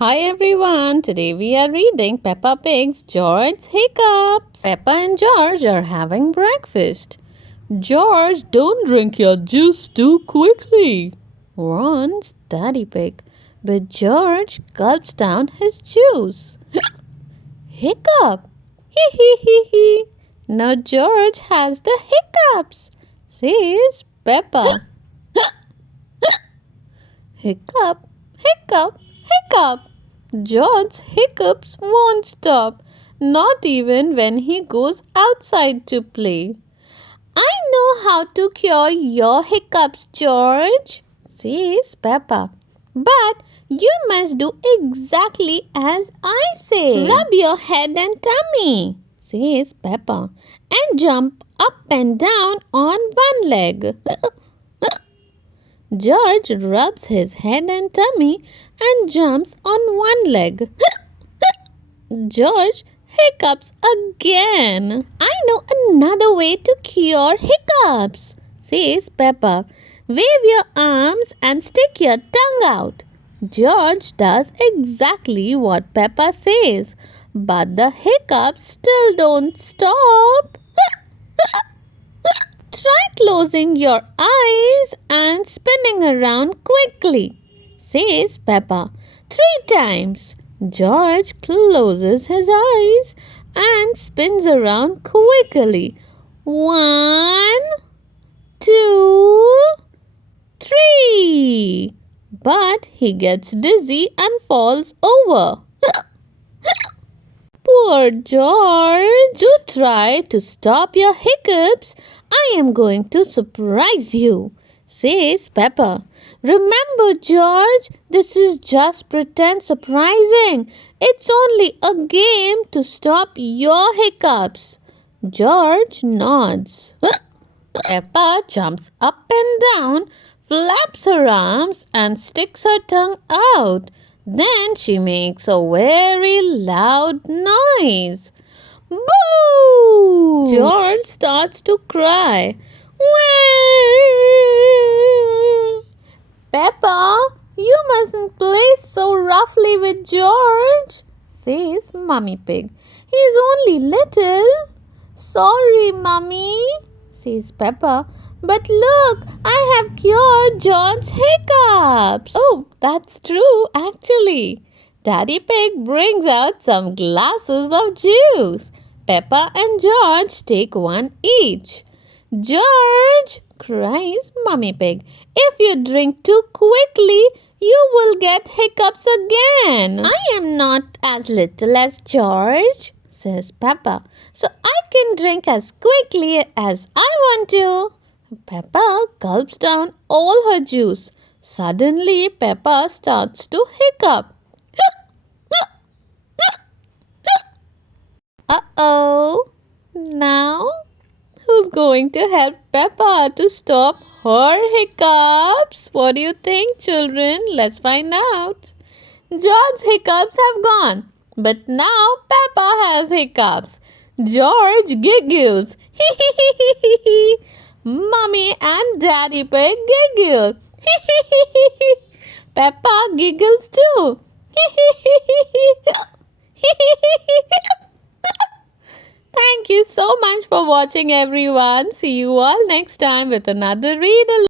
Hi everyone, today we are reading Peppa Pig's George's Hiccups. Peppa and George are having breakfast. George, don't drink your juice too quickly, warns Daddy Pig. But George gulps down his juice. Hiccup! Hee hee hee hee. Now George has the hiccups, says Peppa. Hiccup, hiccup, hiccup. George's hiccups won't stop, not even when he goes outside to play. I know how to cure your hiccups, George, says Peppa. But you must do exactly as I say. Rub your head and tummy, says Peppa, and jump up and down on one leg. George rubs his head and tummy and jumps on one leg. George hiccups again. I know another way to cure hiccups, says Peppa. Wave your arms and stick your tongue out. George does exactly what Peppa says, but the hiccups still don't stop. Try closing your eyes and spinning around quickly, says Peppa. 3 times. George closes his eyes and spins around quickly. 1, 2, 3. But he gets dizzy and falls over. Poor George. Do try to stop your hiccups. I am going to surprise you, says Peppa. Remember, George, this is just pretend surprising. It's only a game to stop your hiccups. George nods. Peppa jumps up and down, flaps her arms, and sticks her tongue out. Then she makes a very loud noise. Boo! George starts to cry. Wah! Peppa, you mustn't play so roughly with George, says Mummy Pig. He's only little. Sorry, Mummy, says Peppa. But look, I have cured George's hiccups. Oh, that's true, actually. Daddy Pig brings out some glasses of juice. Peppa and George take one each. George, cries Mummy Pig, if you drink too quickly, you will get hiccups again. I am not as little as George, says Peppa, so I can drink as quickly as I want to. Peppa gulps down all her juice. Suddenly, Peppa starts to hiccup. Uh-oh. Now, who's going to help Peppa to stop her hiccups? What do you think, children? Let's find out. George's hiccups have gone, but now Peppa has hiccups. George giggles. Mummy and Daddy Pig giggle. Peppa giggles too. Thank you so much for watching, everyone. See you all next time with another read-aloud.